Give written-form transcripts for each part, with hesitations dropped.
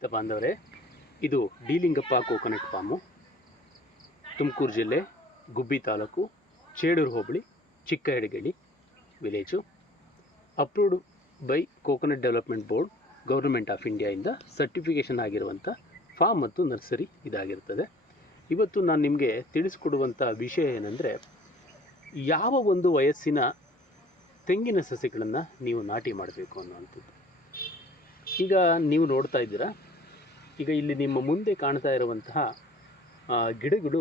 ರೈತ ಬಾಂಧವರೇ, ಇದು D Lingappa coconut farm, Tumakuru ಜಿಲ್ಲೆ Gubbi taluk Cheluru hobli Chikka Hedagedi village. Approved by coconut development board, government of ಇಂಡಿಯಾಯಿಂದ ಸರ್ಟಿಫಿಕೇಷನ್ ಆಗಿರುವಂಥ ಫಾರ್ಮ್ ಮತ್ತು ನರ್ಸರಿ ಇದಾಗಿರ್ತದೆ. ಇವತ್ತು ನಾನು ನಿಮಗೆ ತಿಳಿಸ್ಕೊಡುವಂಥ ವಿಷಯ ಏನಂದರೆ, ಯಾವ ಒಂದು ವಯಸ್ಸಿನ ತೆಂಗಿನ ಸಸಿಗಳನ್ನು ನೀವು ನಾಟಿ ಮಾಡಬೇಕು ಅನ್ನುವಂಥದ್ದು. ಈಗ ನೀವು ನೋಡ್ತಾ ಇದ್ದೀರಾ, ಈಗ ಇಲ್ಲಿ ನಿಮ್ಮ ಮುಂದೆ ಕಾಣ್ತಾ ಇರುವಂತಹ ಗಿಡಗಳು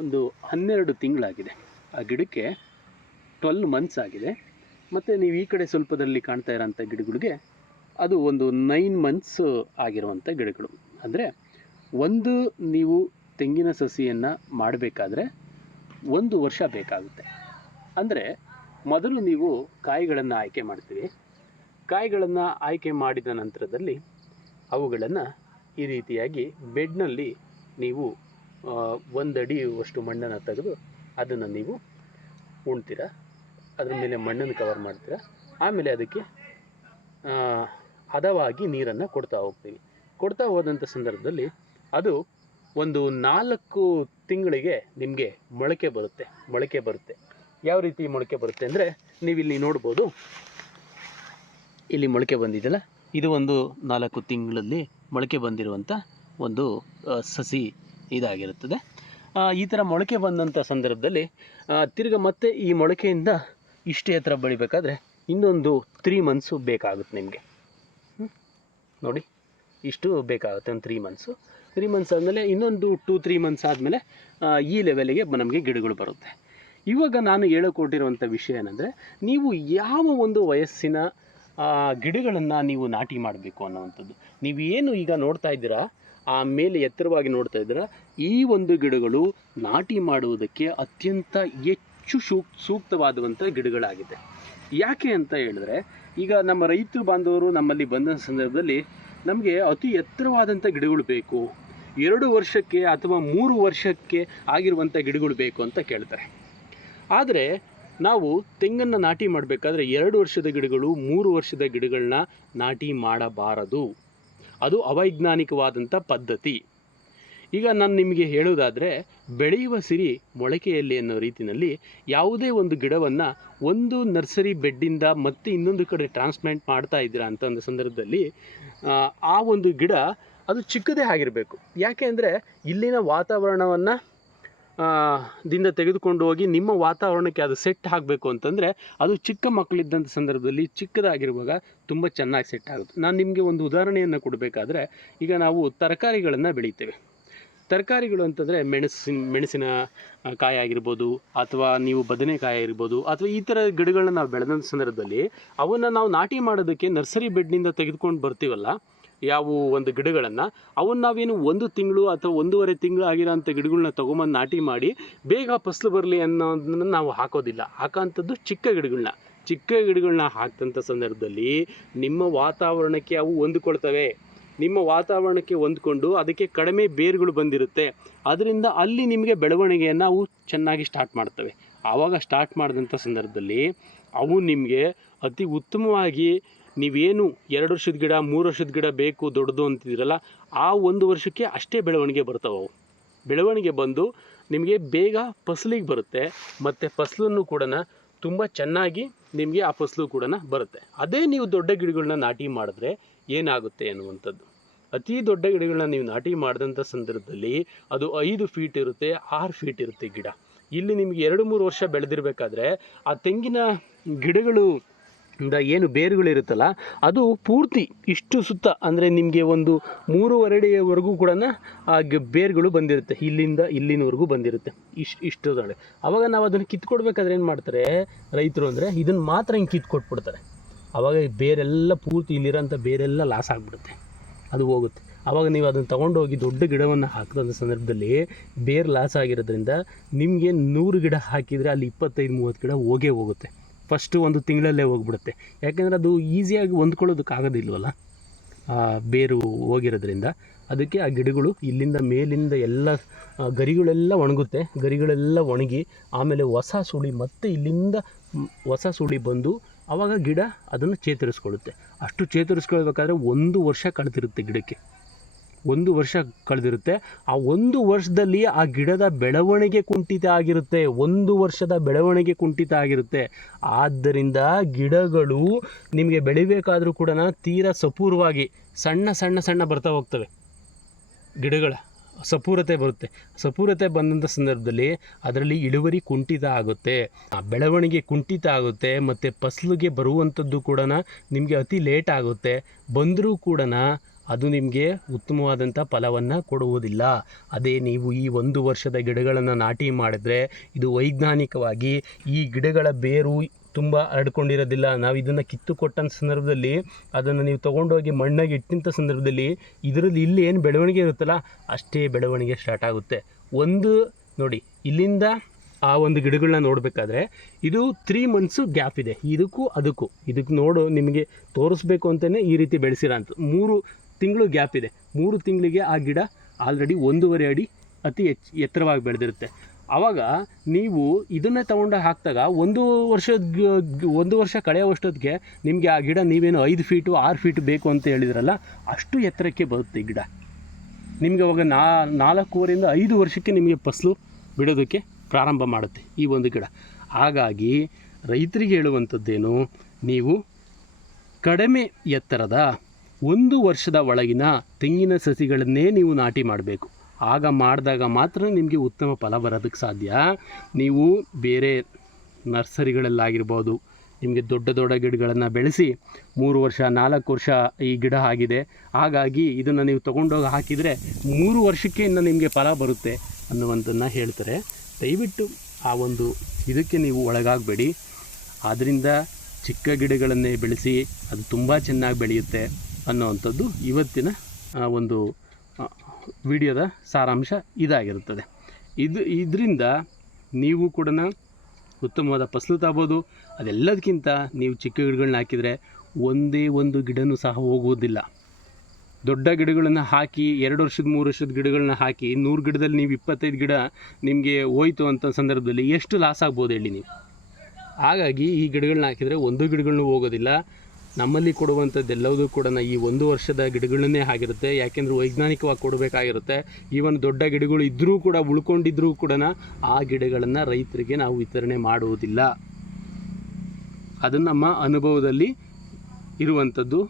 ಒಂದು 12 ತಿಂಗಳಾಗಿದೆ. ಆ ಗಿಡಕ್ಕೆ 12 ಮಂತ್ಸ್ ಆಗಿದೆ. ಮತ್ತು ನೀವು ಈ ಕಡೆ ಸ್ವಲ್ಪದಲ್ಲಿ ಕಾಣ್ತಾ ಇರೋಂಥ ಗಿಡಗಳಿಗೆ ಅದು ಒಂದು 9 ಮಂತ್ಸ್ ಆಗಿರುವಂಥ ಗಿಡಗಳು. ಅಂದರೆ ಒಂದು ನೀವು ತೆಂಗಿನ ಸಸಿಯನ್ನು ಮಾಡಬೇಕಾದ್ರೆ 1 ವರ್ಷ ಬೇಕಾಗುತ್ತೆ. ಅಂದರೆ ಮೊದಲು ನೀವು ಕಾಯಿಗಳನ್ನು ಆಯ್ಕೆ ಮಾಡ್ತೀವಿ. ಕಾಯಿಗಳನ್ನು ಆಯ್ಕೆ ಮಾಡಿದ ನಂತರದಲ್ಲಿ ಅವುಗಳನ್ನು ಈ ರೀತಿಯಾಗಿ ಬೆಡ್ನಲ್ಲಿ ನೀವು 1 ಅಡಿಯಷ್ಟು ಮಣ್ಣನ್ನು ತೆಗೆದು ಅದನ್ನು ನೀವು ಉಣ್ತೀರ. ಅದರ ಮೇಲೆ ಮಣ್ಣನ್ನು ಕವರ್ ಮಾಡ್ತೀರ. ಆಮೇಲೆ ಅದಕ್ಕೆ ಹದವಾಗಿ ನೀರನ್ನು ಕೊಡ್ತಾ ಹೋಗ್ತೀವಿ. ಕೊಡ್ತಾ ಹೋದಂಥ ಸಂದರ್ಭದಲ್ಲಿ ಅದು ಒಂದು 4 ತಿಂಗಳಿಗೆ ನಿಮಗೆ ಮೊಳಕೆ ಬರುತ್ತೆ. ಯಾವ ರೀತಿ ಮೊಳಕೆ ಬರುತ್ತೆ ಅಂದರೆ, ನೀವಿಲ್ಲಿ ನೋಡ್ಬೋದು, ಇಲ್ಲಿ ಮೊಳಕೆ ಬಂದಿದೆಯಲ್ಲ, ಇದು ಒಂದು 4 ತಿಂಗಳಲ್ಲಿ ಮೊಳಕೆ ಬಂದಿರುವಂಥ ಒಂದು ಸಸಿ ಇದಾಗಿರುತ್ತದೆ. ಈ ಥರ ಮೊಳಕೆ ಬಂದಂಥ ಸಂದರ್ಭದಲ್ಲಿ ತಿರ್ಗ ಮತ್ತೆ ಈ ಮೊಳಕೆಯಿಂದ ಇಷ್ಟೇ ಹತ್ರ ಬೆಳಿಬೇಕಾದ್ರೆ ಇನ್ನೊಂದು 3 ಮಂತ್ಸು ಬೇಕಾಗುತ್ತೆ ನಿಮಗೆ. ನೋಡಿ, ಇಷ್ಟು ಬೇಕಾಗುತ್ತೆ, ಒಂದು 3 ಮಂತ್ಸ್ ಆದಮೇಲೆ ಇನ್ನೊಂದು 2-3 ಮಂತ್ಸ್ ಆದಮೇಲೆ ಈ ಲೆವೆಲಿಗೆ ನಮಗೆ ಗಿಡಗಳು ಬರುತ್ತೆ. ಇವಾಗ ನಾನು ಹೇಳಿಕೊಟ್ಟಿರುವಂಥ ವಿಷಯ ಏನಂದರೆ, ನೀವು ಯಾವ ಒಂದು ವಯಸ್ಸಿನ ಗಿಡಗಳನ್ನು ನೀವು ನಾಟಿ ಮಾಡಬೇಕು ಅನ್ನೋವಂಥದ್ದು. ನೀವೇನು ಈಗ ನೋಡ್ತಾ ಇದ್ದೀರಾ, ಆ ಮೇಲೆ ಎತ್ತರವಾಗಿ ನೋಡ್ತಾ ಇದ್ದೀರಾ, ಈ ಒಂದು ಗಿಡಗಳು ನಾಟಿ ಮಾಡುವುದಕ್ಕೆ ಅತ್ಯಂತ ಹೆಚ್ಚು ಸೂಕ್ತವಾದಂಥ ಗಿಡಗಳಾಗಿದೆ. ಯಾಕೆ ಅಂತ ಹೇಳಿದ್ರೆ, ಈಗ ನಮ್ಮ ರೈತ ಬಾಂಧವರು ನಮ್ಮಲ್ಲಿ ಬಂದ ಸಂದರ್ಭದಲ್ಲಿ ನಮಗೆ ಅತಿ ಎತ್ತರವಾದಂಥ ಗಿಡಗಳು ಬೇಕು, 2 ವರ್ಷಕ್ಕೆ ಅಥವಾ 3 ವರ್ಷಕ್ಕೆ ಆಗಿರುವಂಥ ಗಿಡಗಳು ಬೇಕು ಅಂತ ಕೇಳ್ತಾರೆ. ಆದರೆ ನಾವು ತೆಂಗನ್ನು ನಾಟಿ ಮಾಡಬೇಕಾದ್ರೆ 2 ವರ್ಷದ ಗಿಡಗಳು, 3 ವರ್ಷದ ಗಿಡಗಳನ್ನ ನಾಟಿ ಮಾಡಬಾರದು. ಅದು ಅವೈಜ್ಞಾನಿಕವಾದಂಥ ಪದ್ಧತಿ. ಈಗ ನಾನು ನಿಮಗೆ ಹೇಳೋದಾದರೆ, ಬೆಳೆಯುವ ಸಿರಿ ಮೊಳಕೆಯಲ್ಲಿ ಅನ್ನೋ ರೀತಿಯಲ್ಲಿ ಯಾವುದೇ ಒಂದು ಗಿಡವನ್ನು ಒಂದು ನರ್ಸರಿ ಬೆಡ್ಡಿಂದ ಮತ್ತೆ ಇನ್ನೊಂದು ಕಡೆ ಟ್ರಾನ್ಸ್ಪ್ಲಾಂಟ್ ಮಾಡ್ತಾ ಇದ್ದೀರಾ ಅಂತ ಒಂದು ಸಂದರ್ಭದಲ್ಲಿ ಆ ಒಂದು ಗಿಡ ಅದು ಚಿಕ್ಕದೇ ಆಗಿರಬೇಕು. ಯಾಕೆ ಅಂದರೆ, ಇಲ್ಲಿನ ವಾತಾವರಣವನ್ನು ದಿಂದ ತೆಗೆದುಕೊಂಡು ಹೋಗಿ ನಿಮ್ಮ ವಾತಾವರಣಕ್ಕೆ ಅದು ಸೆಟ್ ಆಗಬೇಕು ಅಂತಂದರೆ, ಅದು ಚಿಕ್ಕ ಮಕ್ಕಳಿದ್ದಂಥ ಸಂದರ್ಭದಲ್ಲಿ ಚಿಕ್ಕದಾಗಿರುವಾಗ ತುಂಬ ಚೆನ್ನಾಗಿ ಸೆಟ್ ಆಗುತ್ತೆ. ನಾನು ನಿಮಗೆ ಒಂದು ಉದಾಹರಣೆಯನ್ನು ಕೊಡಬೇಕಾದ್ರೆ, ಈಗ ನಾವು ತರಕಾರಿಗಳನ್ನು ಬೆಳೀತೇವೆ. ತರಕಾರಿಗಳು ಅಂತಂದರೆ ಮೆಣಸಿನ ಕಾಯಿ ಆಗಿರ್ಬೋದು, ಅಥವಾ ನೀವು ಬದನೆಕಾಯಿ ಆಗಿರ್ಬೋದು, ಅಥವಾ ಈ ಥರ ಗಿಡಗಳನ್ನ ನಾವು ಬೆಳೆದಂಥ ಸಂದರ್ಭದಲ್ಲಿ ಅವನ್ನು ನಾವು ನಾಟಿ ಮಾಡೋದಕ್ಕೆ ನರ್ಸರಿ ಬೆಡ್ನಿಂದ ತೆಗೆದುಕೊಂಡು ಬರ್ತೀವಲ್ಲ, ಯಾವ ಒಂದು ಗಿಡಗಳನ್ನು, ಅವನ್ನ ನಾವೇನು 1 ತಿಂಗಳು ಅಥವಾ 1.5 ತಿಂಗಳು ಆಗಿರೋಂಥ ಗಿಡಗಳನ್ನ ತೊಗೊಂಬಂದು ನಾಟಿ ಮಾಡಿ ಬೇಗ ಫಸಲು ಬರಲಿ ಅನ್ನೋದನ್ನು ನಾವು ಹಾಕೋದಿಲ್ಲ. ಹಾಕೋಂಥದ್ದು ಚಿಕ್ಕ ಗಿಡಗಳನ್ನ ಹಾಕ್ತಂಥ ಸಂದರ್ಭದಲ್ಲಿ ನಿಮ್ಮ ವಾತಾವರಣಕ್ಕೆ ಅವು ಹೊಂದ್ಕೊಳ್ತವೆ. ನಿಮ್ಮ ವಾತಾವರಣಕ್ಕೆ ಹೊಂದ್ಕೊಂಡು ಅದಕ್ಕೆ ಕಡಿಮೆ ಬೇರುಗಳು ಬಂದಿರುತ್ತೆ. ಅದರಿಂದ ಅಲ್ಲಿ ನಿಮಗೆ ಬೆಳವಣಿಗೆಯನ್ನು ಅವು ಚೆನ್ನಾಗಿ ಸ್ಟಾರ್ಟ್ ಮಾಡ್ತವೆ. ಆವಾಗ ಸ್ಟಾರ್ಟ್ ಮಾಡಿದಂಥ ಸಂದರ್ಭದಲ್ಲಿ ಅವು ನಿಮಗೆ ಅತಿ ಉತ್ತಮವಾಗಿ, ನೀವೇನು 2 ವರ್ಷದ ಗಿಡ, 3 ವರ್ಷದ ಗಿಡ ಬೇಕು ದೊಡ್ಡದು ಅಂತಿದ್ದೀರಲ್ಲ, ಆ 1 ವರ್ಷಕ್ಕೆ ಅಷ್ಟೇ ಬೆಳವಣಿಗೆ ಬರ್ತಾವೆ. ಅವು ಬೆಳವಣಿಗೆ ಬಂದು ನಿಮಗೆ ಬೇಗ ಫಸಲಿಗೆ ಬರುತ್ತೆ. ಮತ್ತು ಫಸಲನ್ನು ಕೂಡ ತುಂಬ ಚೆನ್ನಾಗಿ ನಿಮಗೆ ಆ ಫಸಲು ಕೂಡ ಬರುತ್ತೆ. ಅದೇ ನೀವು ದೊಡ್ಡ ಗಿಡಗಳನ್ನ ನಾಟಿ ಮಾಡಿದ್ರೆ ಏನಾಗುತ್ತೆ ಅನ್ನುವಂಥದ್ದು, ಅತಿ ದೊಡ್ಡ ಗಿಡಗಳನ್ನ ನೀವು ನಾಟಿ ಮಾಡಿದಂಥ ಸಂದರ್ಭದಲ್ಲಿ ಅದು 5 ಫೀಟ್ ಇರುತ್ತೆ, 6 ಫೀಟ್ ಇರುತ್ತೆ ಗಿಡ. ಇಲ್ಲಿ ನಿಮಗೆ 2-3 ವರ್ಷ ಬೆಳೆದಿರಬೇಕಾದ್ರೆ ಆ ತೆಂಗಿನ ಗಿಡಗಳು ಏನು ಬೇರುಗಳಿರುತ್ತಲ್ಲ, ಅದು ಪೂರ್ತಿ ಇಷ್ಟು ಸುತ್ತ, ಅಂದರೆ ನಿಮಗೆ ಒಂದು 3.5 ಅಡಿಯವರೆಗೂ ಕೂಡ ಆ ಬೇರುಗಳು ಬಂದಿರುತ್ತೆ. ಇಲ್ಲಿಂದ ಇಲ್ಲಿನವರೆಗೂ ಬಂದಿರುತ್ತೆ, ಇಷ್ಟು ದೊಡ್ಡ. ಆವಾಗ ನಾವು ಅದನ್ನು ಕಿತ್ಕೊಡ್ಬೇಕಾದ್ರೆ ಏನು ಮಾಡ್ತಾರೆ ರೈತರು ಅಂದರೆ, ಇದನ್ನು ಮಾತ್ರ ಹಿಂಗೆ ಕಿತ್ಕೊಟ್ಬಿಡ್ತಾರೆ. ಆವಾಗ ಬೇರೆಲ್ಲ ಪೂರ್ತಿ ಇಲ್ಲಿರೋಂಥ ಬೇರೆಲ್ಲ ಲಾಸ್ ಆಗಿಬಿಡುತ್ತೆ, ಅದು ಹೋಗುತ್ತೆ. ಆವಾಗ ನೀವು ಅದನ್ನು ತೊಗೊಂಡೋಗಿ ದೊಡ್ಡ ಗಿಡವನ್ನು ಹಾಕಿದಂಥ ಸಂದರ್ಭದಲ್ಲಿ ಬೇರು ಲಾಸ್ ಆಗಿರೋದ್ರಿಂದ ನಿಮಗೆ 100 ಗಿಡ ಹಾಕಿದರೆ ಅಲ್ಲಿ 25-30 ಗಿಡ ಹೋಗುತ್ತೆ. ಫಸ್ಟು 1 ತಿಂಗಳಲ್ಲೇ ಹೋಗ್ಬಿಡುತ್ತೆ. ಯಾಕೆಂದರೆ ಅದು ಈಸಿಯಾಗಿ ಹೊಂದ್ಕೊಳ್ಳೋದಕ್ಕಾಗೋದಿಲ್ವಲ್ಲ, ಬೇರು ಹೋಗಿರೋದ್ರಿಂದ. ಅದಕ್ಕೆ ಆ ಗಿಡಗಳು ಇಲ್ಲಿಂದ ಮೇಲಿಂದ ಎಲ್ಲ ಗರಿಗಳೆಲ್ಲ ಒಣಗುತ್ತೆ. ಗರಿಗಳೆಲ್ಲ ಒಣಗಿ ಆಮೇಲೆ ಹೊಸ ಸುಳಿ, ಮತ್ತೆ ಇಲ್ಲಿಂದ ಹೊಸ ಸುಳಿ ಬಂದು ಆವಾಗ ಗಿಡ ಅದನ್ನು ಚೇತರಿಸ್ಕೊಳ್ಳುತ್ತೆ. ಅಷ್ಟು ಚೇತರಿಸ್ಕೊಳ್ಬೇಕಾದ್ರೆ 1 ವರ್ಷ ಕಳೆದಿರುತ್ತೆ ಗಿಡಕ್ಕೆ. 1 ವರ್ಷ ಕಳೆದಿರುತ್ತೆ. ಆ 1 ವರ್ಷದಲ್ಲಿ ಆ ಗಿಡದ ಬೆಳವಣಿಗೆ ಕುಂಠಿತ ಆಗಿರುತ್ತೆ. 1 ವರ್ಷದ ಬೆಳವಣಿಗೆ ಕುಂಠಿತ ಆಗಿರುತ್ತೆ. ಆದ್ದರಿಂದ ಗಿಡಗಳು ನಿಮಗೆ ಬೆಳಿಬೇಕಾದ್ರೂ ಕೂಡ ತೀರಾ ಸಪೂರವಾಗಿ ಸಣ್ಣ ಬರ್ತಾ ಹೋಗ್ತವೆ. ಗಿಡಗಳ ಸಪೂರತೆ ಬರುತ್ತೆ. ಸಪೂರತೆ ಬಂದಂಥ ಸಂದರ್ಭದಲ್ಲಿ ಅದರಲ್ಲಿ ಇಳುವರಿ ಕುಂಠಿತ ಆಗುತ್ತೆ, ಬೆಳವಣಿಗೆ ಕುಂಠಿತ ಆಗುತ್ತೆ, ಮತ್ತು ಫಸಲಿಗೆ ಬರುವಂಥದ್ದು ಕೂಡ ನಿಮಗೆ ಅತಿ ಲೇಟ್ ಆಗುತ್ತೆ. ಬಂದರೂ ಕೂಡ ಅದು ನಿಮಗೆ ಉತ್ತಮವಾದಂಥ ಫಲವನ್ನು ಕೊಡುವುದಿಲ್ಲ. ಅದೇ ನೀವು ಈ 1 ವರ್ಷದ ಗಿಡಗಳನ್ನು ನಾಟಿ ಮಾಡಿದ್ರೆ ಇದು ವೈಜ್ಞಾನಿಕವಾಗಿ ಈ ಗಿಡಗಳ ಬೇರು ತುಂಬ ಹರಡ್ಕೊಂಡಿರೋದಿಲ್ಲ. ನಾವು ಇದನ್ನು ಕಿತ್ತು ಕೊಟ್ಟಂಥ ಸಂದರ್ಭದಲ್ಲಿ ಅದನ್ನು ನೀವು ತೊಗೊಂಡೋಗಿ ಮಣ್ಣಾಗಿ ಇಟ್ಟಂಥ ಸಂದರ್ಭದಲ್ಲಿ ಇದರಲ್ಲಿ ಇಲ್ಲಿ ಏನು ಬೆಳವಣಿಗೆ ಇರುತ್ತಲ್ಲ ಅಷ್ಟೇ ಬೆಳವಣಿಗೆ ಸ್ಟಾರ್ಟ್ ಆಗುತ್ತೆ. ನೋಡಿ ಇಲ್ಲಿಂದ ಆ ಒಂದು ಗಿಡಗಳನ್ನ ನೋಡಬೇಕಾದ್ರೆ ಇದು 3 months ಗ್ಯಾಪ್ ಇದೆ. ಇದಕ್ಕೆ ನಿಮಗೆ ತೋರಿಸ್ಬೇಕು ಅಂತಲೇ ಈ ರೀತಿ ಬೆಳೆಸಿರೋ ಅಂತ 3 ತಿಂಗಳು ಗ್ಯಾಪ್ ಇದೆ. 3 ತಿಂಗಳಿಗೆ ಆ ಗಿಡ ಆಲ್ರೆಡಿ 1.5 ಅಡಿ ಅತಿ ಎತ್ತರವಾಗಿ ಬೆಳೆದಿರುತ್ತೆ. ಆವಾಗ ನೀವು ಇದನ್ನೇ ತೊಗೊಂಡು ಹಾಕಿದಾಗ 1 ವರ್ಷ ಕಳೆಯುವಷ್ಟೊತ್ತಿಗೆ ನಿಮಗೆ ಆ ಗಿಡ ನೀವೇನು 5 ಫೀಟು 6 ಫೀಟು ಬೇಕು ಅಂತ ಹೇಳಿದ್ರಲ್ಲ ಅಷ್ಟು ಎತ್ತರಕ್ಕೆ ಬರುತ್ತೆ ಗಿಡ. ನಿಮಗೆ ಅವಾಗ 4.5ರಿಂದ 5 ವರ್ಷಕ್ಕೆ ನಿಮಗೆ ಫಸಲು ಬಿಡೋದಕ್ಕೆ ಪ್ರಾರಂಭ ಮಾಡುತ್ತೆ ಈ ಒಂದು ಗಿಡ. ಹಾಗಾಗಿ ರೈತರಿಗೆ ಹೇಳುವಂಥದ್ದೇನು, ನೀವು ಕಡಿಮೆ ಎತ್ತರದ 1 ವರ್ಷದ ಒಳಗಿನ ತೆಂಗಿನ ಸಸಿಗಳನ್ನೇ ನೀವು ನಾಟಿ ಮಾಡಬೇಕು. ಆಗ ಮಾಡಿದಾಗ ಮಾತ್ರ ನಿಮಗೆ ಉತ್ತಮ ಫಲ ಬರೋದಕ್ಕೆ ಸಾಧ್ಯ. ನೀವು ಬೇರೆ ನರ್ಸರಿಗಳಲ್ಲಾಗಿರ್ಬೋದು ನಿಮಗೆ ದೊಡ್ಡ ಗಿಡಗಳನ್ನು ಬೆಳೆಸಿ 3 ವರ್ಷ 4 ವರ್ಷ ಈ ಗಿಡ ಆಗಿದೆ, ಹಾಗಾಗಿ ಇದನ್ನು ನೀವು ತೊಗೊಂಡೋಗಿ ಹಾಕಿದರೆ 3 ವರ್ಷಕ್ಕೆ ಇನ್ನು ನಿಮಗೆ ಫಲ ಬರುತ್ತೆ ಅನ್ನುವಂಥದ್ದನ್ನು ಹೇಳ್ತಾರೆ. ದಯವಿಟ್ಟು ಆ ಒಂದು ಇದಕ್ಕೆ ನೀವು ಒಳಗಾಗಬೇಡಿ. ಆದ್ದರಿಂದ ಚಿಕ್ಕ ಗಿಡಗಳನ್ನೇ ಬೆಳೆಸಿ ಅದು ತುಂಬ ಚೆನ್ನಾಗಿ ಬೆಳೆಯುತ್ತೆ ಅನ್ನೋವಂಥದ್ದು ಇವತ್ತಿನ ಒಂದು ವಿಡಿಯೋದ ಸಾರಾಂಶ ಇದಾಗಿರುತ್ತದೆ. ಇದರಿಂದ ನೀವು ಕೂಡ ಉತ್ತಮವಾದ ಫಸಲು ತಗೋಬೋದು. ಅದೆಲ್ಲದಕ್ಕಿಂತ ನೀವು ಚಿಕ್ಕ ಗಿಡಗಳನ್ನ ಹಾಕಿದರೆ ಒಂದೇ ಒಂದು ಗಿಡನೂ ಸಹ ಹೋಗುವುದಿಲ್ಲ. ದೊಡ್ಡ ಗಿಡಗಳನ್ನು ಹಾಕಿ 2 ವರ್ಷದ 3 ವರ್ಷದ ಗಿಡಗಳನ್ನ ಹಾಕಿ 100 ಗಿಡದಲ್ಲಿ ನೀವು 25 ಗಿಡ ನಿಮಗೆ ಹೋಯ್ತು ಅಂತ ಸಂದರ್ಭದಲ್ಲಿ ಎಷ್ಟು ಲಾಸ್ ಆಗ್ಬೋದು ಹೇಳಿ ನೀವು. ಹಾಗಾಗಿ ಈ ಗಿಡಗಳನ್ನ ಹಾಕಿದರೆ ಒಂದು ಗಿಡಗಳನ್ನೂ ಹೋಗೋದಿಲ್ಲ. ನಮ್ಮಲ್ಲಿ ಕೊಡುವಂಥದ್ದೆಲ್ಲವೂ ಕೂಡ ಈ 1 ವರ್ಷದ ಗಿಡಗಳನ್ನೇ ಆಗಿರುತ್ತೆ. ಯಾಕೆಂದರೆ ವೈಜ್ಞಾನಿಕವಾಗಿ ಕೊಡಬೇಕಾಗಿರುತ್ತೆ. ಈವನ್ ದೊಡ್ಡ ಗಿಡಗಳು ಇದ್ದರೂ ಕೂಡ ಉಳ್ಕೊಂಡಿದ್ರೂ ಕೂಡ ಆ ಗಿಡಗಳನ್ನು ರೈತರಿಗೆ ನಾವು ವಿತರಣೆ ಮಾಡುವುದಿಲ್ಲ. ಅದು ನಮ್ಮ ಅನುಭವದಲ್ಲಿ ಇರುವಂಥದ್ದು,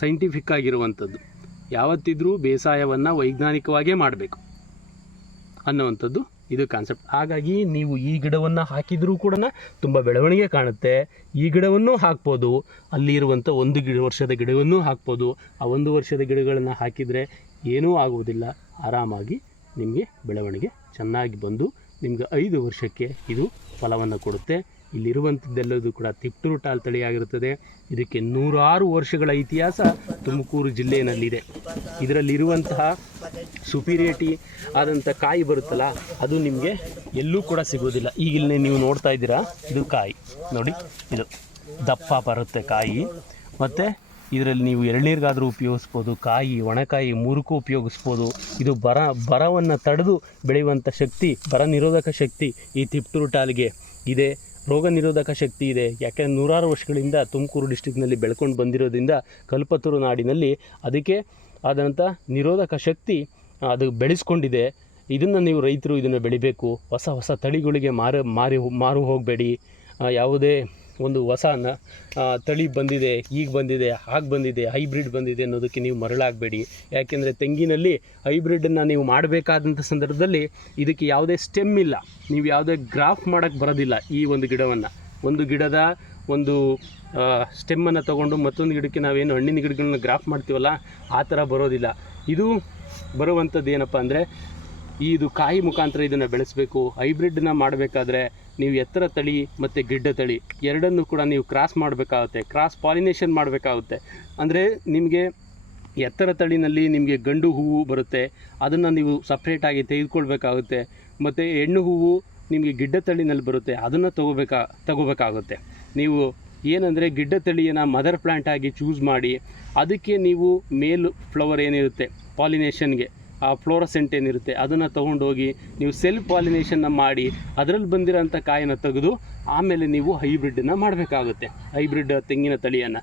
ಸೈಂಟಿಫಿಕ್ ಆಗಿರುವಂಥದ್ದು. ಯಾವತ್ತಿದ್ರೂ ಬೇಸಾಯವನ್ನು ವೈಜ್ಞಾನಿಕವಾಗೇ ಮಾಡಬೇಕು ಅನ್ನುವಂಥದ್ದು ಇದು ಕಾನ್ಸೆಪ್ಟ್. ಹಾಗಾಗಿ ನೀವು ಈ ಗಿಡವನ್ನು ಹಾಕಿದರೂ ಕೂಡ ತುಂಬ ಬೆಳವಣಿಗೆ ಕಾಣುತ್ತೆ. ಈ ಗಿಡವನ್ನು ಹಾಕ್ಬೋದು, ಅಲ್ಲಿ ಇರುವಂಥ 1 ವರ್ಷದ ಗಿಡವನ್ನು ಹಾಕ್ಬೋದು. ಆ 1 ವರ್ಷದ ಗಿಡಗಳನ್ನು ಹಾಕಿದರೆ ಏನೂ ಆಗುವುದಿಲ್ಲ. ಆರಾಮಾಗಿ ನಿಮಗೆ ಬೆಳವಣಿಗೆ ಚೆನ್ನಾಗಿ ಬಂದು ನಿಮಗೆ 5 ವರ್ಷಕ್ಕೆ ಇದು ಫಲವನ್ನು ಕೊಡುತ್ತೆ. ಇಲ್ಲಿರುವಂಥದ್ದೆಲ್ಲದೂ ಕೂಡ ತಿಪ್ಟೂರು ಟಾಲ್ ತಳಿಯಾಗಿರುತ್ತದೆ. ಇದಕ್ಕೆ 106 ವರ್ಷಗಳ ಇತಿಹಾಸ ತುಮಕೂರು ಜಿಲ್ಲೆಯಲ್ಲಿದೆ. ಇದರಲ್ಲಿರುವಂತಹ ಸುಪೀರಿಯರಿಟಿ ಆದಂಥ ಕಾಯಿ ಬರುತ್ತಲ್ಲ ಅದು ನಿಮಗೆ ಎಲ್ಲೂ ಕೂಡ ಸಿಗೋದಿಲ್ಲ. ಈಗ ಇಲ್ಲಿ ನೀವು ನೋಡ್ತಾ ಇದ್ದೀರಾ, ಇದು ಕಾಯಿ ನೋಡಿ, ಇದು ದಪ್ಪ ಬರುತ್ತೆ ಕಾಯಿ. ಮತ್ತು ಇದರಲ್ಲಿ ನೀವು ಎಳ್ನೀರಿಗಾದರೂ ಉಪಯೋಗಿಸ್ಬೋದು, ಕಾಯಿ ಒಣಕಾಯಿ 3ಕ್ಕೂ ಉಪಯೋಗಿಸ್ಬೋದು. ಇದು ಬರವನ್ನು ತಡೆದು ಬೆಳೆಯುವಂಥ ಶಕ್ತಿ, ಬರ ನಿರೋಧಕ ಶಕ್ತಿ ಈ ತಿಪ್ಟೂರು ಟಾಲ್ಗೆ ಇದೆ. ರೋಗ ನಿರೋಧಕ ಶಕ್ತಿ ಇದೆ. ಯಾಕೆಂದರೆ 106 ವರ್ಷಗಳಿಂದ ತುಮಕೂರು ಡಿಸ್ಟಿಕ್ನಲ್ಲಿ ಬೆಳ್ಕೊಂಡು ಬಂದಿರೋದ್ರಿಂದ ಕಲ್ಪತರು ನಾಡಿನಲ್ಲಿ ಅದಕ್ಕೆ ಆದಂಥ ನಿರೋಧಕ ಶಕ್ತಿ ಅದು ಬೆಳೆಸ್ಕೊಂಡಿದೆ. ಇದನ್ನು ನೀವು ರೈತರು ಇದನ್ನು ಬೆಳಿಬೇಕು. ಹೊಸ ತಳಿಗಳಿಗೆ ಮಾರು ಹೋಗಬೇಡಿ. ಯಾವುದೇ ಒಂದು ಹೊಸ ತಳಿ ಬಂದಿದೆ, ಈಗ ಬಂದಿದೆ, ಹಾಗೆ ಬಂದಿದೆ, ಹೈಬ್ರಿಡ್ ಬಂದಿದೆ ಅನ್ನೋದಕ್ಕೆ ನೀವು ಮರಳಾಗಬೇಡಿ. ಯಾಕೆಂದರೆ ತೆಂಗಿನಲ್ಲಿ ಹೈಬ್ರಿಡನ್ನು ನೀವು ಮಾಡಬೇಕಾದಂಥ ಸಂದರ್ಭದಲ್ಲಿ ಇದಕ್ಕೆ ಯಾವುದೇ ಸ್ಟೆಮ್ ಇಲ್ಲ, ನೀವು ಯಾವುದೇ ಗ್ರಾಫ್ ಮಾಡೋಕ್ಕೆ ಬರೋದಿಲ್ಲ. ಈ ಒಂದು ಗಿಡವನ್ನು, ಒಂದು ಗಿಡದ ಒಂದು ಸ್ಟೆಮ್ಮನ್ನು ತೊಗೊಂಡು ಮತ್ತೊಂದು ಗಿಡಕ್ಕೆ ನಾವೇನು ಹಣ್ಣಿನ ಗಿಡಗಳನ್ನ ಗ್ರಾಫ್ ಮಾಡ್ತೀವಲ್ಲ ಆ ಥರ ಬರೋದಿಲ್ಲ. ಇದು ಬರುವಂಥದ್ದು ಏನಪ್ಪ ಅಂದರೆ ಇದು ಕಾಯಿ ಮುಖಾಂತರ ಇದನ್ನು ಬೆಳೆಸಬೇಕು. ಹೈಬ್ರಿಡ್ನ ಮಾಡಬೇಕಾದ್ರೆ ನೀವು ಎತ್ತರ ತಳಿ ಮತ್ತು ಗಿಡ್ಡ ತಳಿ ಎರಡನ್ನೂ ಕೂಡ ನೀವು ಕ್ರಾಸ್ ಮಾಡಬೇಕಾಗುತ್ತೆ, ಕ್ರಾಸ್ ಪಾಲಿನೇಷನ್ ಮಾಡಬೇಕಾಗುತ್ತೆ. ಅಂದರೆ ನಿಮಗೆ ಎತ್ತರ ತಳಿನಲ್ಲಿ ನಿಮಗೆ ಗಂಡು ಹೂವು ಬರುತ್ತೆ, ಅದನ್ನು ನೀವು ಸಪ್ರೇಟಾಗಿ ತೆಗೆದುಕೊಳ್ಬೇಕಾಗುತ್ತೆ. ಮತ್ತು ಹೆಣ್ಣು ಹೂವು ನಿಮಗೆ ಗಿಡ್ಡ ತಳಿನಲ್ಲಿ ಬರುತ್ತೆ, ಅದನ್ನು ತಗೋಬೇಕಾಗುತ್ತೆ. ನೀವು ಏನಂದರೆ ಗಿಡ್ಡ ತಳಿಯನ್ನು ಮದರ್ ಪ್ಲ್ಯಾಂಟ್ ಆಗಿ ಚೂಸ್ ಮಾಡಿ ಅದಕ್ಕೆ ನೀವು ಮೇಲ್ ಫ್ಲವರ್ ಏನಿರುತ್ತೆ ಪಾಲಿನೇಷನ್ಗೆ ಆ ಫ್ಲೋರಸೆಂಟ್ ಏನಿರುತ್ತೆ ಅದನ್ನು ತೊಗೊಂಡೋಗಿ ನೀವು ಸೆಲ್ಫ್ ಪಾಲಿನೇಷನ್ನ ಮಾಡಿ ಅದರಲ್ಲಿ ಬಂದಿರೋಂಥ ಕಾಯನ್ನು ತೆಗೆದು ಆಮೇಲೆ ನೀವು ಹೈಬ್ರಿಡನ್ನು ಮಾಡಬೇಕಾಗುತ್ತೆ, ಹೈಬ್ರಿಡ್ ತೆಂಗಿನ ತಳಿಯನ್ನು.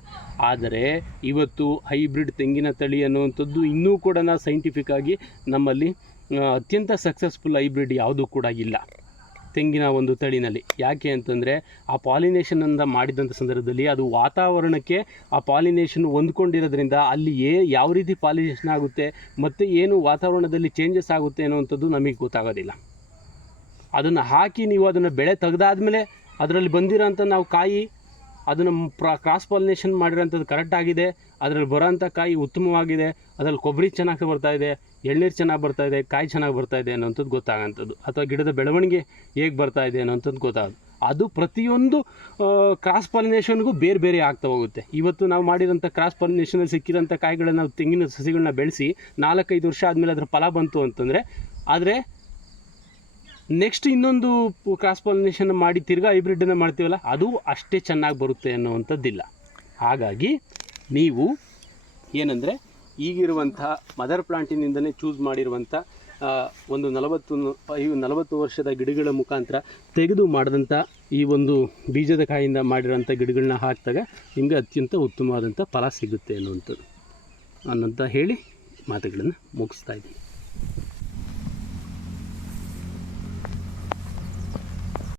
ಆದರೆ ಇವತ್ತು ಹೈಬ್ರಿಡ್ ತೆಂಗಿನ ತಳಿ ಅನ್ನುವಂಥದ್ದು ಇನ್ನೂ ಕೂಡ ಸೈಂಟಿಫಿಕ್ ಆಗಿ ನಮ್ಮಲ್ಲಿ ಅತ್ಯಂತ ಸಕ್ಸಸ್ಫುಲ್ ಹೈಬ್ರಿಡ್ ಯಾವುದೂ ಕೂಡ ಇಲ್ಲ ತೆಂಗಿನ ಒಂದು ತಳಿನಲ್ಲಿ. ಯಾಕೆ ಅಂತಂದರೆ ಆ ಪಾಲಿನೇಷನನ್ನು ಮಾಡಿದಂಥ ಸಂದರ್ಭದಲ್ಲಿ ಅದು ವಾತಾವರಣಕ್ಕೆ ಆ ಪಾಲಿನೇಷನ್ ಹೊಂದ್ಕೊಂಡಿರೋದ್ರಿಂದ ಅಲ್ಲಿ ಯಾವ ರೀತಿ ಪಾಲಿನೇಷನ್ ಆಗುತ್ತೆ ಮತ್ತು ಏನು ವಾತಾವರಣದಲ್ಲಿ ಚೇಂಜಸ್ ಆಗುತ್ತೆ ಅನ್ನುವಂಥದ್ದು ನಮಗೆ ಗೊತ್ತಾಗೋದಿಲ್ಲ. ಅದನ್ನು ಹಾಕಿ ನೀವು ಅದನ್ನು ಬೆಳೆ ತೆಗೆದಾದ್ಮೇಲೆ ಅದರಲ್ಲಿ ಬಂದಿರೋಂಥ ನಾವು ಕಾಯಿ ಅದನ್ನು ಕ್ರಾಸ್ ಪಾಲಿನೇಷನ್ ಮಾಡಿರೋಂಥದ್ದು ಕರೆಕ್ಟ್ ಆಗಿದೆ, ಅದರಲ್ಲಿ ಬರೋಂಥ ಕಾಯಿ ಉತ್ತಮವಾಗಿದೆ, ಅದರಲ್ಲಿ ಕೊಬ್ಬರಿ ಚೆನ್ನಾಗಿ ಬರ್ತಾಯಿದೆ, ಎಳ್ನೀರು ಚೆನ್ನಾಗಿ ಬರ್ತಾಯಿದೆ, ಕಾಯಿ ಚೆನ್ನಾಗಿ ಬರ್ತಾಯಿದೆ ಅನ್ನೋಂಥದ್ದು ಗೊತ್ತಾಗೋಂಥದ್ದು, ಅಥವಾ ಗಿಡದ ಬೆಳವಣಿಗೆ ಹೇಗೆ ಬರ್ತಾಯಿದೆ ಅನ್ನೋಂಥದ್ದು ಗೊತ್ತಾಗೋದು. ಅದು ಪ್ರತಿಯೊಂದು ಕ್ರಾಸ್ ಪಾಲಿನೇಷನ್ಗೂ ಬೇರೆ ಬೇರೆ ಆಗ್ತಾ ಹೋಗುತ್ತೆ. ಇವತ್ತು ನಾವು ಮಾಡಿರೋಂಥ ಕ್ರಾಸ್ ಪಾಲಿನೇಷನಲ್ಲಿ ಸಿಕ್ಕಿರೋಂಥ ಕಾಯಿಗಳನ್ನ ನಾವು ತೆಂಗಿನ ಸಸಿಗಳನ್ನ ಬೆಳೆಸಿ 4-5 ವರ್ಷ ಆದಮೇಲೆ ಅದರ ಫಲ ಬಂತು ಅಂತಂದರೆ, ಆದರೆ ನೆಕ್ಸ್ಟ್ ಇನ್ನೊಂದು ಕ್ರಾಸ್ ಪಾಲಿನೇಷನ್ ಮಾಡಿ ತಿರ್ಗಾ ಹೈಬ್ರಿಡನ್ನು ಮಾಡ್ತೀವಲ್ಲ ಅದು ಅಷ್ಟೇ ಚೆನ್ನಾಗಿ ಬರುತ್ತೆ ಅನ್ನುವಂಥದ್ದಿಲ್ಲ. ಹಾಗಾಗಿ ನೀವು ಏನಂದರೆ ಈಗಿರುವಂಥ ಮದರ್ ಪ್ಲಾಂಟಿನಿಂದಲೇ ಚೂಸ್ ಮಾಡಿರುವಂಥ ಒಂದು 40 ವರ್ಷದ ಗಿಡಗಳ ಮುಖಾಂತರ ತೆಗೆದು ಮಾಡಿದಂಥ ಈ ಒಂದು ಬೀಜದ ಕಾಯಿಂದ ಮಾಡಿರೋಂಥ ಗಿಡಗಳನ್ನ ಹಾಕಿದಾಗ ನಿಮಗೆ ಅತ್ಯಂತ ಉತ್ತಮವಾದಂಥ ಫಲ ಸಿಗುತ್ತೆ ಅನ್ನೋಂಥ ಹೇಳಿ ಮಾತುಗಳನ್ನು ಮುಗಿಸ್ತಾ ಇದ್ದೀನಿ.